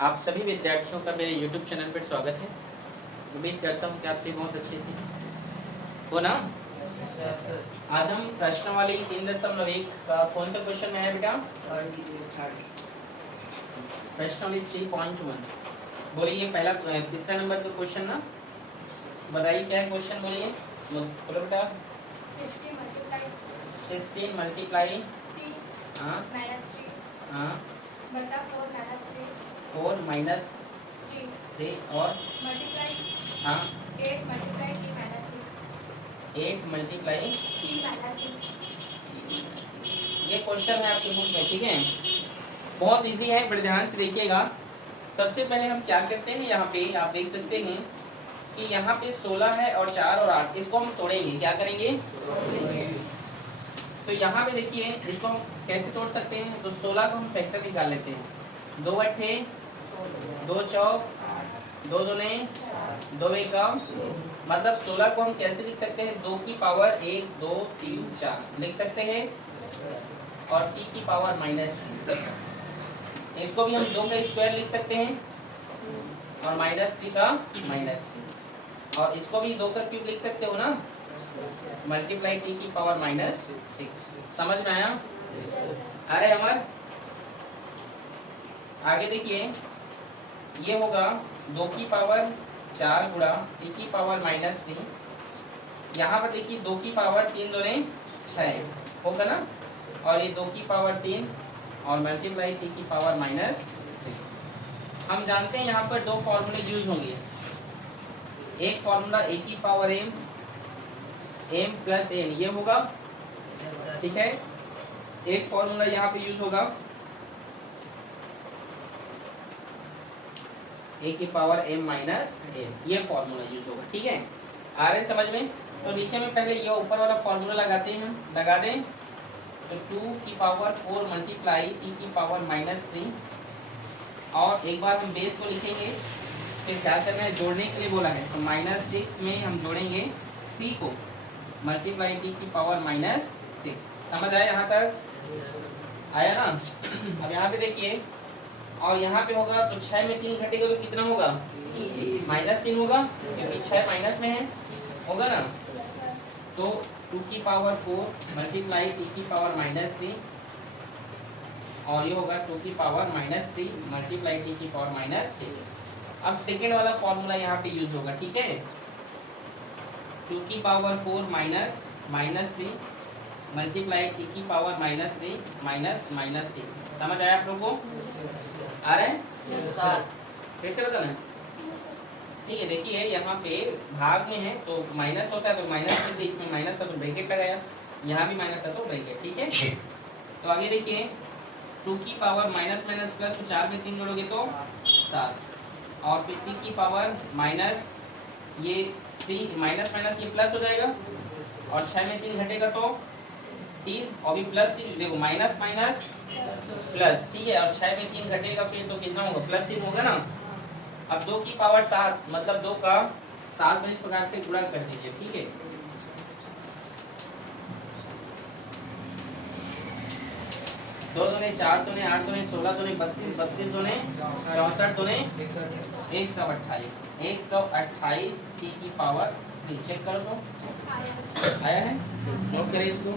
आप सभी विद्यार्थियों का मेरे YouTube चैनल पर स्वागत है। उम्मीद करता हूँ कि आप सभी बहुत अच्छे से हो ना। आज हम प्रश्नावली 3.1 का कौन सा क्वेश्चन में है बेटा? प्रश्नावली 3.1 बोलिए। पहला तीसरा नंबर का क्वेश्चन ना, बताइए क्या है क्वेश्चन, बोलिए बोलो बेटा। 16 मल्टीप्लाई 4 माइनस 3 और 8 मल्टीप्लाई ये क्वेश्चन है आपके बुक में, ठीक है। बहुत इजी है, बड़े ध्यान से देखिएगा। सबसे पहले हम क्या करते हैं, यहाँ पे आप देख सकते हैं कि यहाँ पे 16 है और 4 और 8, इसको हम तोड़ेंगे। क्या करेंगे? तो यहाँ पे देखिए, इसको हम कैसे तोड़ सकते हैं। तो 16 को हम फैक्टर निकाल लेते हैं। 2 अट्ठे 2 चौक 2 दूने 2 एकम, मतलब 16 को हम कैसे लिख सकते हैं? 2 की पावर 1 2 3 4 लिख सकते हैं, और t की पावर -3। इसको भी हम 2 का स्क्वायर लिख सकते हैं, और -3 का -3, और इसको भी 2 का क्यूब लिख सकते हो ना, मल्टीप्लाई t की पावर -6। समझ में आया? अरे अमर, आगे देखिए, ये होगा 2 की पावर 4 गुणा t की पावर -3। यहाँ पर देखिए 2 की पावर 3 दूने 6 होगा ना, और ये 2 की पावर 3 और मल्टीप्लाई t की पावर -6। हम जानते हैं यहाँ पर 2 फॉर्मूले यूज होंगे। एक फॉर्मूला a की पावर m प्लस n ये होगा, ठीक है। एक फॉर्मूला यहाँ पे यूज होगा a की पावर m माइनस n, ये फॉर्मूला यूज होगा, ठीक है। आ रहे समझ में? तो नीचे में पहले ये ऊपर वाला फॉर्मूला लगाते हैं, हम लगा दें। तो 2 की पावर 4 मल्टीप्लाई t की पावर -3, और एक बार हम बेस को लिखेंगे। फिर क्या करना है, जोड़ने के लिए बोला है, तो -6 में हम जोड़ेंगे 3 को, मल्टीप्लाई t की पावर -6। समझ आया यहाँ तक? आया ना? अब यहाँ पे देखिए, और यहाँ पे होगा तो 6 में 3 घटेगा तो कितना होगा? -3 होगा, क्योंकि 6 माइनस में है, होगा ना। तो 2 की पावर 4 मल्टीप्लाई t की पावर -3, और ये होगा 2 की पावर -3 मल्टीप्लाई t की पावर -6। अब सेकेंड वाला फॉर्मूला यहाँ पे यूज होगा, ठीक है। 2 की पावर 4 -3 मल्टीप्लाई t की पावर -3 -6। समझ आया आप लोगों को? आ रहे हैं? फिर से बताना, ठीक है। देखिए यहाँ पे भाग में है तो माइनस होता है, तो माइनस से इसमें माइनस था तो ब्रैकेट लगाया, यहाँ भी माइनस था तो ब्रैकेट, ठीक है। तो आगे देखिए, 2 की पावर माइनस माइनस प्लस, तो 4 में 3 जोड़ोगे तो 7, और फिर t की पावर माइनस ये 3 माइनस माइनस ये प्लस हो जाएगा, और 6 में 3 घटेगा तो 3, और भी प्लस 3, देखो माइनस माइनस प्लस, ठीक है। और 6 में 3 घटेगा फिर तो कितना होगा? +3 होगा ना। अब 2 की पावर 7, मतलब 2 का 7 में इस प्रकार से गुणा कर दीजिए, ठीक है। दो दूने 4 दूने 8 दूने 16 दूने 32 32 दूने 64 दूने 128 128 t की पावर 3। चेक करो तो आया है, नोट करें इसको।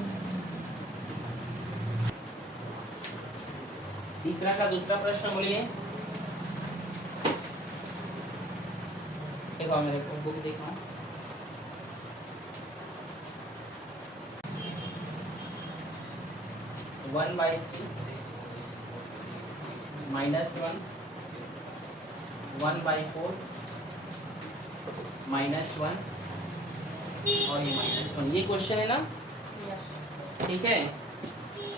तीसरा का दूसरा प्रश्न बोलिए। देखो मेरे को बुक देखो, (1/3 -1 (1/4 -1) और ये -1, ये क्वेश्चन है ना, ठीक है।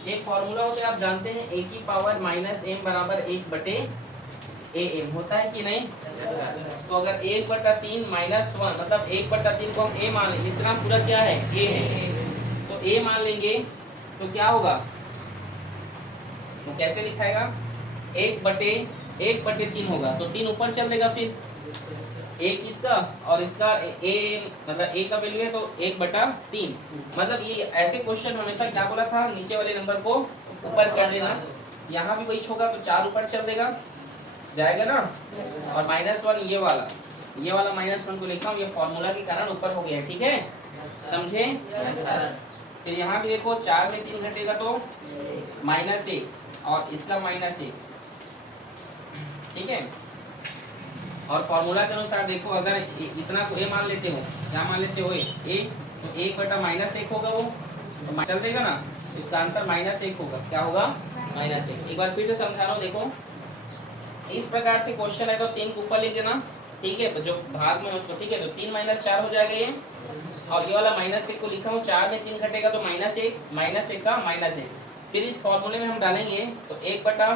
एक फॉर्मूला होता है, आप जानते हैं, a की पावर -m बराबर 1/am होता है कि नहीं? तो अगर 1/3 -1, मतलब 1/3 को हम a मान लेंगे, इतना पूरा क्या है? a है, तो a मान लेंगे तो क्या होगा? तो कैसे लिखाएगा? 1/3 होगा, तो 3 ऊपर चल देगा, फिर एक इसका और इसका a, मतलब a का वैल्यू है तो 1/3। मतलब ये ऐसे क्वेश्चन हमेशा क्या बोला था, नीचे वाले नंबर को ऊपर कर देना। यहाँ भी वही होगा, तो 4 ऊपर चल देगा, जाएगा ना। और -1 ये वाला -1 को लिखा हूँ, ये फॉर्मूला के कारण ऊपर हो गया, ठीक है, समझे। फिर यहाँ भी देखो 4 में 3 घटेगा तो -1 और इसका -1, ठीक है। और फॉर्मूला के अनुसार देखो, अगर इतना को ए मान लेते हो, क्या मान लेते हो, ए, तो 1/-1 होगा वो, तो चल देगा ना, इसका आंसर -1 होगा। क्या होगा? -1। एक बार फिर से समझा रहा हूँ, देखो इस प्रकार से क्वेश्चन है तो 3 को ऊपर लिख देना, ठीक है, तो जो भाग में उसको, ठीक है, तो 3 - 4 हो जाएगा ये। और ये वाला -1 को लिखा हूँ, 4 में 3 घटेगा तो -1 का -1। फिर इस फॉर्मूले में हम डालेंगे तो 1/a,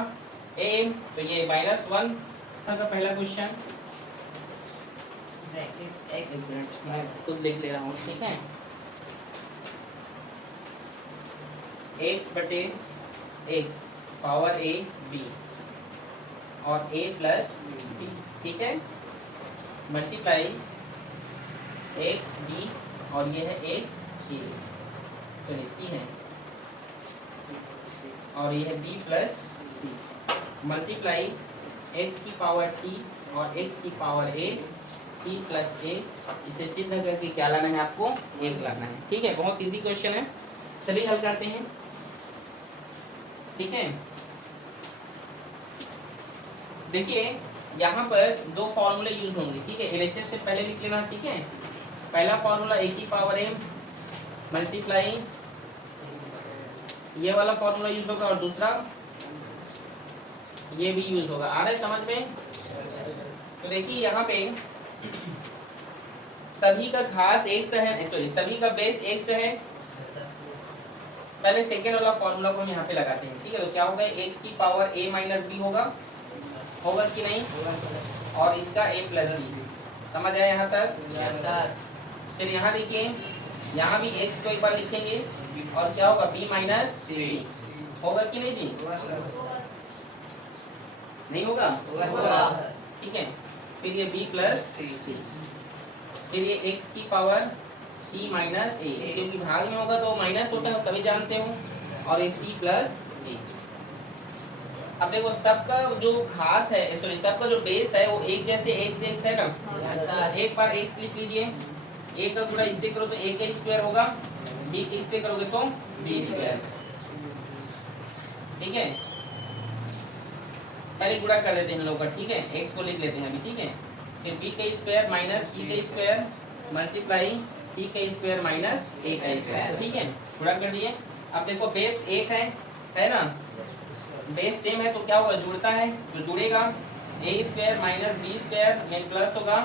तो ये -1 का पहला क्वेश्चन, मैं खुद लिख ले रहा हूँ, ठीक है, x/x पावर a b और a प्लस b, ठीक है, मल्टीप्लाई x b और ये है x c, सॉरी c है, और ये है b plus c, multiply x की पावर c और x की power a, c plus a, इसे सिद्ध करके क्या लाना है आपको? 1 लाना है, ठीक है। बहुत इजी क्वेश्चन है, चलिए हल करते हैं, ठीक है। देखिए यहाँ पर 2 फॉर्मूले यूज होंगे, ठीक है, LHS से पहले लिख लेना, ठीक है। पहला फॉर्मूला a की पावर m मल्टीप्लाई ये वाला फॉर्मूला यूज होगा, और दूसरा ये भी यूज होगा। आ रहा है समझ में? तो देखिए यहाँ पे सभी का घात 1 से है, सॉरी सभी का बेस 1 से है। पहले सेकेंड वाला फॉर्मूला को हम यहाँ पे लगाते हैं, ठीक है, तो क्या होगा? x की पावर a माइनस b होगा कि नहीं? और इसका a प्लस b, समझ आया यहाँ तक? सर। फिर यहाँ देखिए, यहाँ भी x को एक बार लिखेंगे, और क्या होगा? b माइनस c होगा कि नहीं जी? नहीं होगा? ठीक है। फिर ये b प्लस c, फिर ये x की पावर c माइनस a, क्योंकि भाग में होगा तो माइनस होता है, सभी जानते हो, और ये c प्लस a। अब देखो सबका जो घात है, सॉरी सबका जो बेस है वो एक जैसे x है ना। एक बार x लिख लीजिए, a का गुणा इससे करो तो a का स्क्वायर होगा, b के इससे करोगे तो b स्क्वायर, ठीक है। पहले गुणा कर देते हैं हम लोग का, ठीक है, x को लिख लेते हैं अभी, ठीक है। फिर b का स्क्वायर माइनस c का स्क्वायर मल्टीप्लाई c का स्क्वायर माइनस a का स्क्वायर, ठीक है, गुणा कर दिए। अब देखो बेस 1 है ना, बेस सेम है तो क्या होगा? जुड़ता है, तो जुड़ेगा a square minus b square में प्लस होगा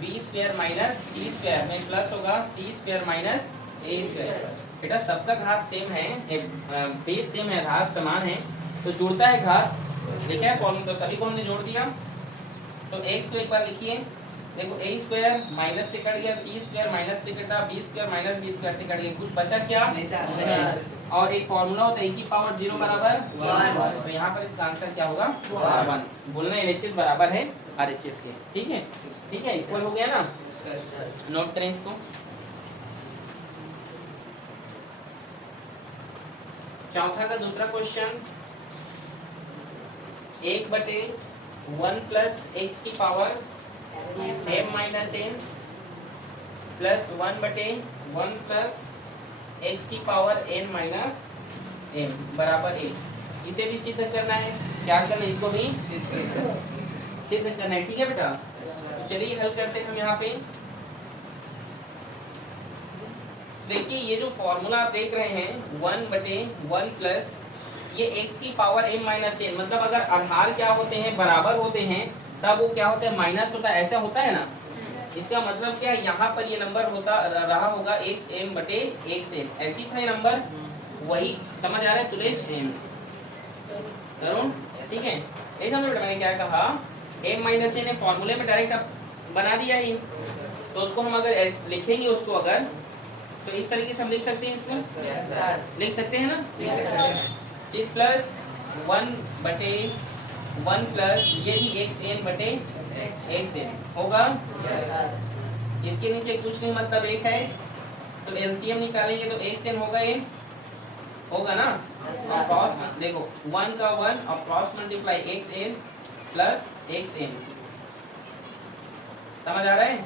b square minus c square में प्लस होगा c square minus a square. बेटा सबका घात सेम है, बेस सेम है, घात समान है, तो जुड़ता है घात, ठीक है। फॉर्मूला तो सभी को हमने जोड़ दिया, तो x को एक बार लिखिए, देखो a स्क्वायर माइनस से कट गया, c स्क्वायर माइनस से कटा, b square minus b square से कट गया, कुछ बचा क्या? नहीं। और एक फॉर्मूला होता है a की पावर 0 बराबर 1, तो यहाँ पर इसका आंसर क्या होगा? 1। बोलना LHS बराबर है RHS के, ठीक है, ठीक है, इक्वल हो गया ना। नोट करें इसको। चौथा का दूसरा क्वेश्चन, 1/1 प्लस x की power m minus n plus 1/1 plus x की पावर n माइनस m बराबर 1। इसे भी सिद्ध करना है, क्या करना है? इसको भी सिद्ध करना है, ठीक है बेटा। चलिए हल करते हैं हम यहाँ पे। देखिए ये जो फॉर्मूला आप देख रहे हैं 1/1 प्लस ये x की पावर m माइनस n, मतलब अगर आधार क्या होते हैं? बराबर होते हैं, तब वो क्या होता है? माइनस होता है, ऐसा होता है ना। इसका मतलब क्या है? यहाँ पर ये नंबर होता रहा होगा xm/xn, ऐसी था ये नंबर, वही समझ आ रहा है तुलेश? करो, ठीक है। एक समझ मैंने क्या कहा, m माइनस n फॉर्मूले में डायरेक्ट बना दिया ही, तो उसको हम अगर लिखेंगे उसको अगर, तो इस तरीके से हम लिख सकते हैं, इसमें लिख सकते हैं ना। फिर प्लस 1/1 प्लस ये भी xn/xn होगा। इसके नीचे कुछ नहीं, मतलब 1 है, तो एलसीएम निकालेंगे तो xn होगा, ये होगा ना। और क्रॉस देखो 1 का 1 और cross multiply xn, plus x n. समझ आ रहा है?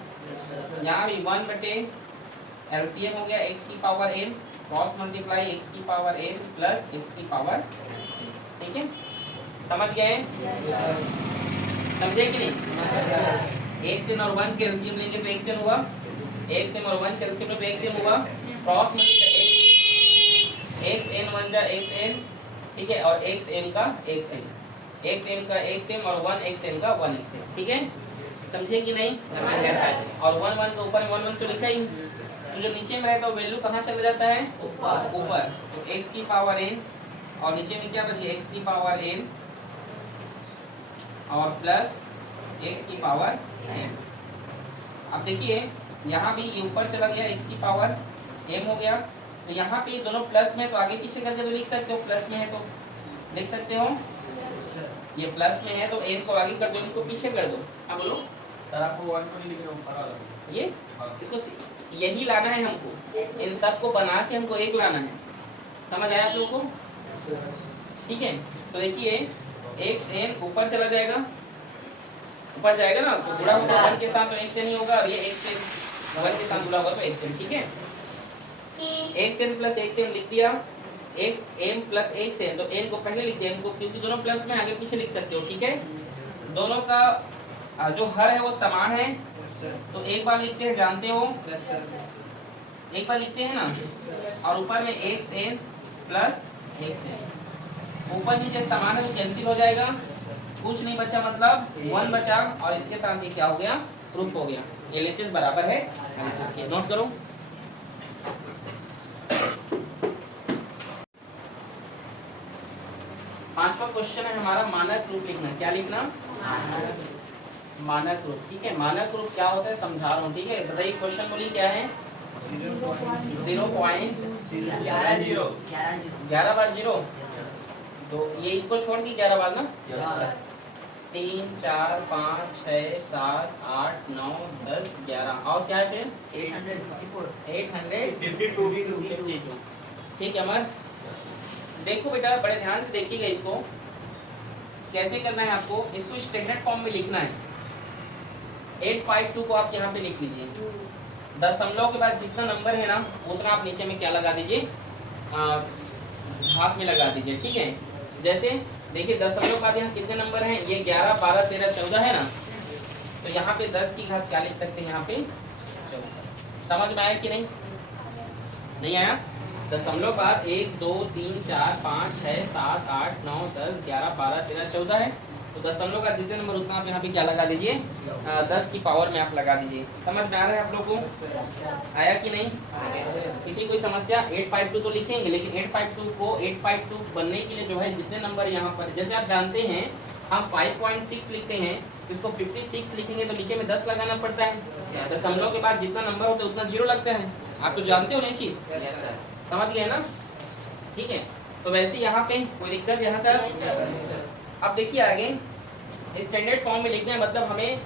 यहाँ भी 1/, एलसीएम हो गया एक्स की power n, cross multiply x की पावर एन प्लस एक्स की पावर। ठीक है, समझ गए? समझे कि नहीं? एक्स एन और 1 के एलसीएम लेंगे तो एक्स एन होगा, एक्स एन और 1 के एलसीएम तो एक्स एन होगा, क्रॉस मल्टीप्लाई एक्स एन 1 जा एक्स एन, ठीक है, और एक्स एन का एक्स एन, एक्स एन का एक्स एन और 1 एक्स एन का 1 एक्स एन। ठीक है, समझे कि नहीं? और 1 1 के ऊपर 1 1 तो लिखा ही, तो जो नीचे में रहता है वैल्यू कहाँ चला जाता है? ऊपर। तो x की पावर n और नीचे में क्या बची? x की पावर n और प्लस x की पावर n। अब देखिए यहाँ भी ये ऊपर चला गया, x की पावर m हो गया, तो यहाँ पे दोनों प्लस में, तो आगे पीछे करके तो लिख सकते हो, प्लस में है तो लिख सकते हो, ये प्लस में है तो n को आगे कर दो, इनको पीछे कर दो। हाँ बोलो सर, आपको 1 को नहीं लिखना ऊपर, ये इसको यही लाना है हमको, इन सब को बना के हमको एक लाना है। समझ आया आप लोगों को? ठीक है, तो देखिए एक्स एन ऊपर चला जाएगा, ऊपर जाएगा ना, तो जुड़ा हुआ 1 के साथ तो एक्स एन ही होगा, और ये एक्स एन 1 के साथ जुड़ा हुआ तो एक्स एन। ठीक है, x n plus x n लिख दिया, x m plus x n, तो एन को पहले लिख दिया, इनको क्योंकि दोनों प्लस में आगे पीछे लिख सकते हो। ठीक है, दोनों का जो हर है वो समान है, तो एक बार लिखते हैं, जानते हो, एक बार लिखते हैं ना, और ऊपर में x n plus x n, ऊपर नीचे समान है तो कैंसिल हो जाएगा, कुछ नहीं बचा, मतलब 1 बचा, और इसके साथ ये क्या हो गया? प्रूफ हो गया, LHS बराबर है LHS के। नोट करो। पांचवा क्वेश्चन है हमारा मानक रूप लिखना। क्या लिखना? मानक रूप। ठीक है, मानक रूप क्या होता है समझा रहा हूँ। ठीक है, बताइए क्वेश्चन बोलिए क्या है? 11 बार 0, तो ये इसको छोड़ के 11 बार ना, 3 4 5 6 7 8 9 10 11, और क्या है फिर 852। ठीक है अमर, देखो बेटा बड़े ध्यान से देखिएगा, इसको कैसे करना है आपको, इसको स्टैंडर्ड फॉर्म में लिखना है। 852 को आप यहाँ पे लिख लीजिए, दशमलव के बाद जितना नंबर है ना उतना आप नीचे में क्या लगा दीजिए, भाग में लगा दीजिए। ठीक है, जैसे देखिए दशमलव के बाद यहाँ कितने नंबर हैं, ये 11 12 13 14 है ना, तो यहाँ पे 10 की घात क्या लिख सकते हैं, यहाँ पे 14। समझ में आया कि नहीं? नहीं आया? दशमलव बाद 1 2 3 4 5 6 7 8 9 10 11 12 13 14 है, तो दशमलव का जितने नंबर उतना आप यहाँ पे क्या लगा दीजिए, 10 की पावर में आप लगा दीजिए। समझ में आ रहा है आप लोगों को? आया कि नहीं? किसी कोई समस्या? 852 तो लिखेंगे, लेकिन 852 को 852 बनने के लिए जो है जितने नंबर यहाँ पर, जैसे आप जानते हैं हम 5.6 लिखते हैं, इसको 56 लिखेंगे तो नीचे में 10 लगाना पड़ता है, दशमलव के बाद जितना नंबर होता है उतना 0 लगता है। आप तो जानते हो नहीं चीज, समझ गए ना? ठीक है, तो वैसे यहाँ पे कोई दिक्कत यहाँ तक? अब देखिए आगे स्टैंडर्ड फॉर्म में लिखना है, मतलब हमें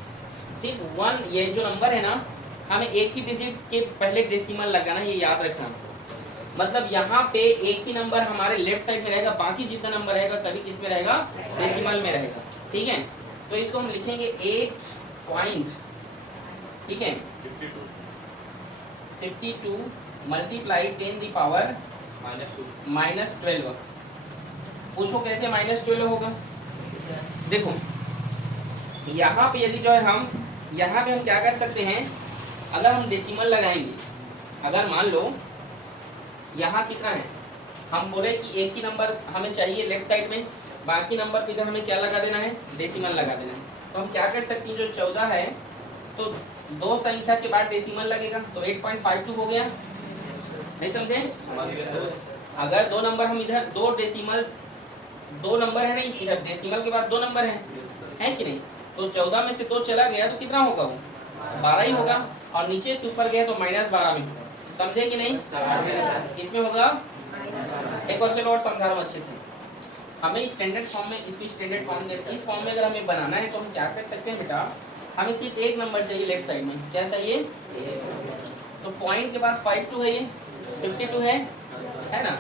सिर्फ 1, ये जो नंबर है ना, हमें एक ही डिजिट के पहले डेसिमल लगाना, ये याद रखना। मतलब यहाँ पे एक ही नंबर हमारे लेफ्ट साइड में रहेगा, बाकी जितना नंबर रहेगा सभी किस में रहेगा, डेसिमल में रहेगा। ठीक है, तो इसको हम लिखेंगे 8 पॉइंट, ठीक है, 52 मल्टीप्लाई 10 दी पावर -12। पूछो कैसे -12 होगा? देखो यहाँ पे यदि जो है हम यहाँ पे हम क्या कर सकते हैं, अगर हम डेसिमल लगाएंगे, अगर मान लो यहाँ कितना है, हम बोले कि एक ही नंबर हमें चाहिए लेफ्ट साइड में, बाकी नंबर पे इधर हमें क्या लगा देना है, डेसिमल लगा देना है। तो हम क्या कर सकते हैं, जो 14 है तो 2 संख्या के बाद डेसिमल लगेगा, तो 8.52 हो गया। नहीं समझे? अगर 2 नंबर हम इधर 2 डेसिमल, 2 नंबर है नहीं, इधर डेसिमल के बाद 2 नंबर है कि नहीं, तो 14 में से 2 चला गया तो कितना होगा, वो 12 ही होगा, और नीचे से ऊपर गया तो -12 में होगा। समझे कि नहीं? किसमें होगा? एक और चलो और समझा रहा हूँ अच्छे से। हमें स्टैंडर्ड फॉर्म में, इसको स्टैंडर्ड फॉर्म में, इस फॉर्म में अगर हमें बनाना है तो हम क्या कर सकते हैं बेटा, हमें सिर्फ एक नंबर चाहिए लेफ्ट साइड में। क्या चाहिए? तो पॉइंट के बाद 52 है, ये 52 है ना,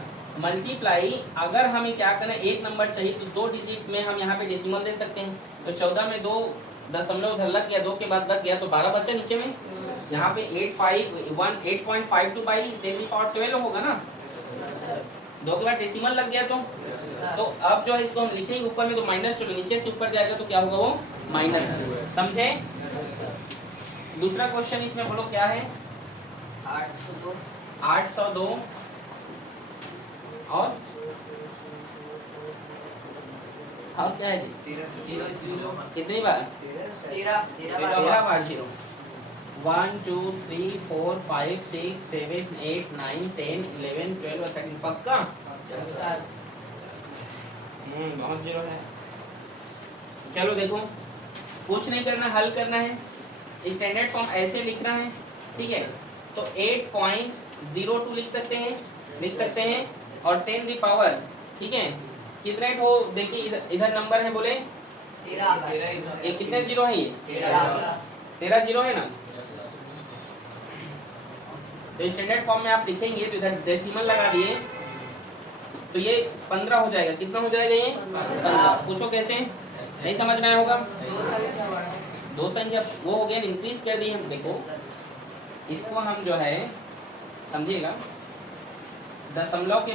मल्टीप्लाई, अगर हमें क्या करना है, एक नंबर चाहिए तो 2 डिजिट में हम यहाँ पे डेसिमल दे सकते हैं। तो 14 में 2 दशमलव उधर लग गया, 2 के बाद लग गया तो 12 बचा नीचे में। यहाँ पे 8.52 बाई 10⁻12 होगा ना, 2 के बाद डेसिमल लग गया तो अब जो है इसको हम लिखेंगे ऊपर में तो माइनस, चलो नीचे से ऊपर जाएगा तो क्या होगा वो माइनस। समझे? दूसरा क्वेश्चन इसमें बोलो क्या है? 802 और क्या है जी? 0 कितनी बार? 13 बार 0। 1 2 3 4 5 6 7 8 9 10 11 12 और 13 पक्का? बहुत 0 है। चलो देखो, कुछ नहीं करना, हल करना है। स्टैंडर्ड फॉर्म ऐसे लिखना है, ठीक है? तो 8.02 लिख सकते हैं और 10 दी पावर, ठीक है? कितने हो देखिए, इधर नंबर है बोले 13 ये कितने 0 है? ये 13 0 है ना। तो स्टैंडर्ड फॉर्म में आप लिखेंगे तो इधर डेसिमल लगा दिए तो ये 15 हो जाएगा। कितना हो जाएगा ये? 15। पूछो कैसे? नहीं समझ में आया होगा? 2 संख्या वो हो गया, इंक्रीज कर दी हम। देखो इसको हम जो है समझिएगा, दशमलव के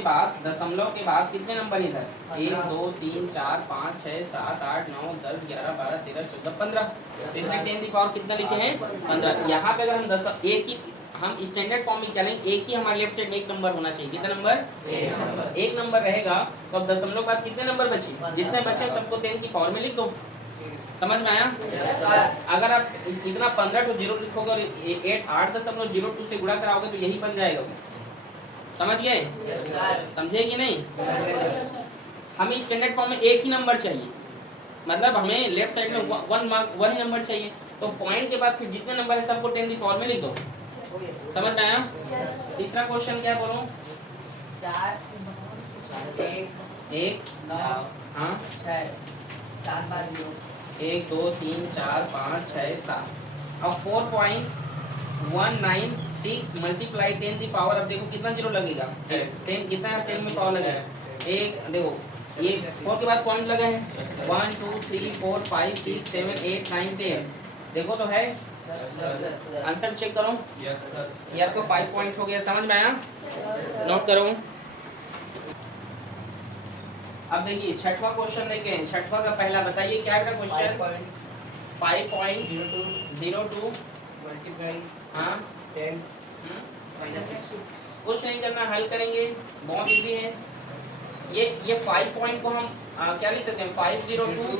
बाद कितने नंबर इधर? 1 2 3 4 5 6 7 8 9 10 11 12 13 14 15। इसमें 10 दी पावर कितना लिखे हैं? 15। यहाँ पे अगर हम एक ही हम स्टैंडर्ड फॉर्म में क्या लेंगे, एक ही हमारे लेफ्ट साइड में एक नंबर होना चाहिए। कितना नंबर? एक नंबर रहेगा। तो अब दशमलव बाद कितने नंबर बचे? जितने बचे सबको 10 की पावर में लिख दो। समझ में आया? अगर आप इतना 15 to 0 लिखोगे और 8.02 से गुणा कराओगे तो यही बन जाएगा। समझ गए? समझे कि नहीं? हमें स्टैंडर्ड फॉर्म में एक ही नंबर चाहिए, मतलब हमें लेफ्ट साइड में वन ही नंबर चाहिए। तो पॉइंट के बाद फिर जितने नंबर है सबको 10 की पावर में लिख दो। समझ में आया? तीसरा क्वेश्चन क्या बोलो? 4 1 9 हाँ 6 7 बार 0 1 2 3 4 5 6 7। अब 4.196 मल्टीप्लाई 10 की पावर, अब देखो कितना 0 लगेगा? 10 कितना है? 10 में पावर लगेगा एक। देखो ये 4 के बाद पॉइंट लगा है 1 2 3 4 5 6 7 8 9 10। देखो तो है, आंसर चेक करो। Yes sir. ये आपको 5 पॉइंट हो गया। समझ में आया? नोट करो। अब देखिए छठवां क्वेश्चन देखे हैं। छठवां का पहला बताइए क्या है क्वेश्चन? 5.02 मल्टीप्लाई हाँ 10 कुछ नहीं करना, हल करेंगे, बहुत इजी है। ये 5 पॉइंट को हम क्या लिख सकते हैं? 502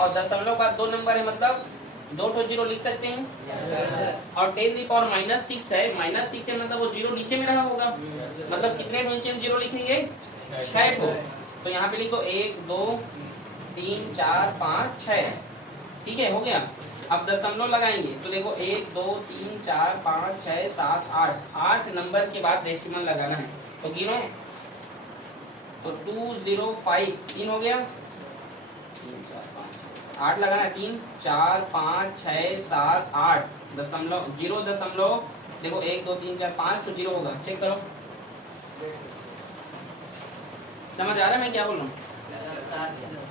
और दशमलव का 2 नंबर है, मतलब 2 तो 0 लिख सकते हैं। और 10 की पावर -6 है, -6 है मतलब वो 0 नीचे में रहा होगा। मतलब कितने नीचे में 0 लिखेंगे? 6 को। तो यहाँ पे लिखो 1 2 3 4 5 6। ठीक है, हो गया। अब दशमलव लगाएंगे तो देखो 1 2 3 4 5 6 7 8 नंबर के बाद डेसिमल लगाना है। तो गिनो तो 205 3 हो गया, 3 4 5 8 लगाना है, 3 4 5 6 7 8 दशमलव 0 दशमलव देखो 1 2 3 4 5 तो 0 होगा। चेक करो, समझ आ रहा है मैं क्या बोल रहा हूँ?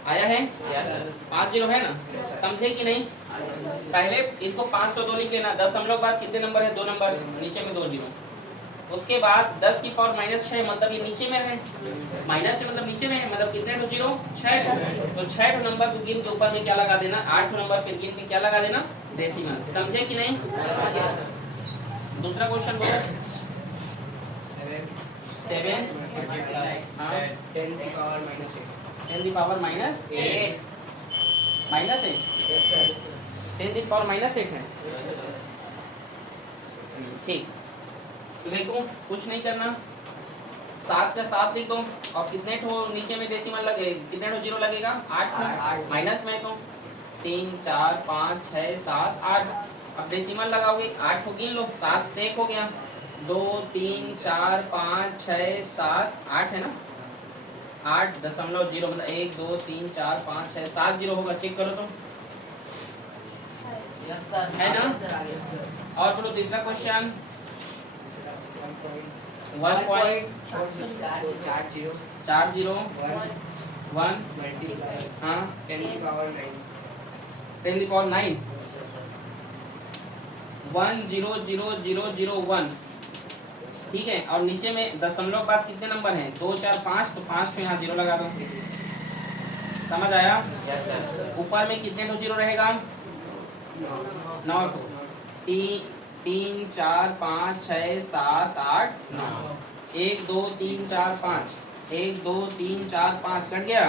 आया है? 5 0 है ना? समझे कि नहीं? पहले इसको 502 लिख लेना। दशमलव बाद कितने नंबर है? 2 नंबर, नीचे में 2 0। उसके बाद 10 की पावर -6 मतलब ये नीचे में है, माइनस से मतलब नीचे में है, मतलब कितने तो 0 6। तो 6 नंबर को गिन के ऊपर में क्या लगा देना? 8 नंबर फिर गिन के क्या लगा देना? डेसिमल। समझे कि नहीं? दूसरा क्वेश्चन बोलो। 7 हाँ 10 की पावर -8 10 की पावर -8 माइनस है, 10 की पावर -8 है। ठीक, तो देखो कुछ नहीं करना, 7 का 7 लिख दो और कितने ठो नीचे में डेसिमल लगे, कितने ठो 0 लगेगा? 8 माइनस में तो 3 4 5 6 7 8। अब डेसिमल लगाओगे 8 को गिन लो, 7 1 हो गया, 2 3 4 5 6 7 8 है ना, 8.0 मतलब 1 2 3 4 5 6 7 0 होगा। चेक करो तो है ना? और बोलो तीसरा क्वेश्चन। 1.401 मल्टीप्लाई हाँ 10 की पावर 9 10 की पावर 9 10001 ठीक है। और नीचे में दशमलव बाद कितने नंबर हैं 2 4 5 तो 5 तो यहाँ 0 लगा दो। समझ आया? ऊपर में कितने तो 0 रहेगा 9 तो 3 4 5 6 7 8 9 1 2 3 4 5 1 2 3 4 5 कट गया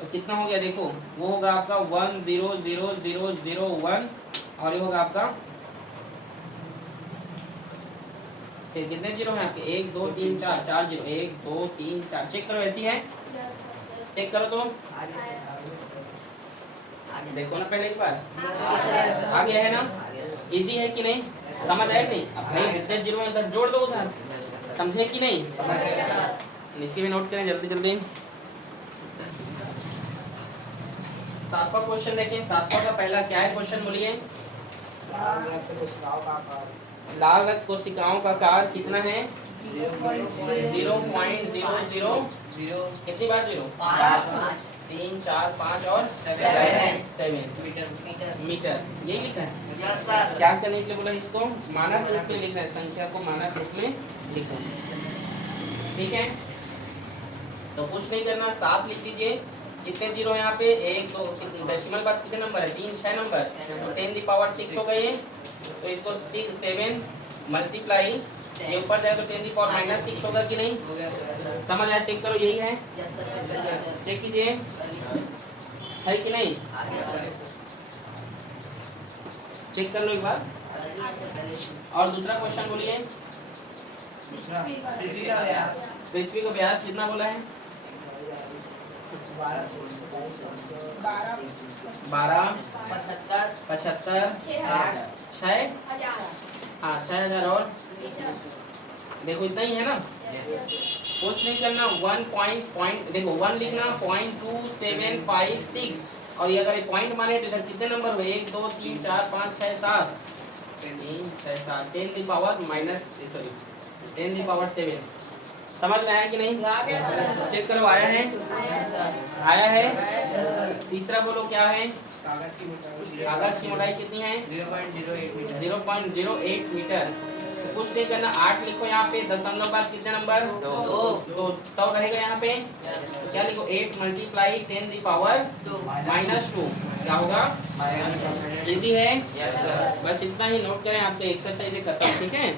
तो कितना हो गया देखो वो होगा आपका 1000001 और ये होगा आपका फिर कितने जीरो हैं आपके 1 2 3 4 4 जीरो 1 2 3 4 चेक करो ऐसी है चेक करो तो देखो ना पहले एक बार आ गया है ना इजी है कि नहीं समझ आया कि नहीं अब नहीं जितने जीरो है इधर जोड़ दो उधर समझे कि नहीं इसी में नोट करें जल्दी जल्दी। सातवां क्वेश्चन देखें सातवां का पहला क्या है क्वेश्चन बोलिए लाल रक्त कोशिकाओं का आकार कितना है 0.00 कितनी बार 0 3 4 5 और 7 मीटर यही लिखा है क्या करने के लिए बोला इसको मानक रूप में लिखना है संख्या को मानक रूप में लिखो ठीक है। तो कुछ नहीं करना 7 लिख दीजिए कितने जीरो यहाँ पे 1 2 डेसिमल बाद कितने नंबर है 3 6 नंबर तो 10 की पावर 6 हो गए तो इसको 7 मल्टीप्लाई ये ऊपर जाए तो 10 की पावर -6 होगा कि नहीं समझ आया चेक करो यही है चेक कीजिए है कि नहीं चेक कर लो एक बार। और दूसरा क्वेश्चन बोलिए पृथ्वी का व्यास कितना बोला है 12 75 6 हाँ 6000 और देखो इतना ही है ना कुछ नहीं करना 1 पॉइंट देखो 1 लिखना 0.2756 और ये अगर पॉइंट माने तो इधर कितने नंबर हुए 1 2 3 4 5 6 7 3 6 7 10 की पावर सॉरी 10 की पावर 7 समझ में आया कि नहीं चेक करो आया है तीसरा बोलो क्या है कागज की मोटाई कितनी है 0.08 मीटर कुछ नहीं करना 8 लिखो यहाँ पे दशमलव बाद कितने नंबर 2 तो 100 रहेगा यहाँ पे क्या लिखो 8 मल्टीप्लाई 10 की पावर -2 क्या होगा इजी है बस इतना ही नोट करें आपके एक्सरसाइज खत्म ठीक है।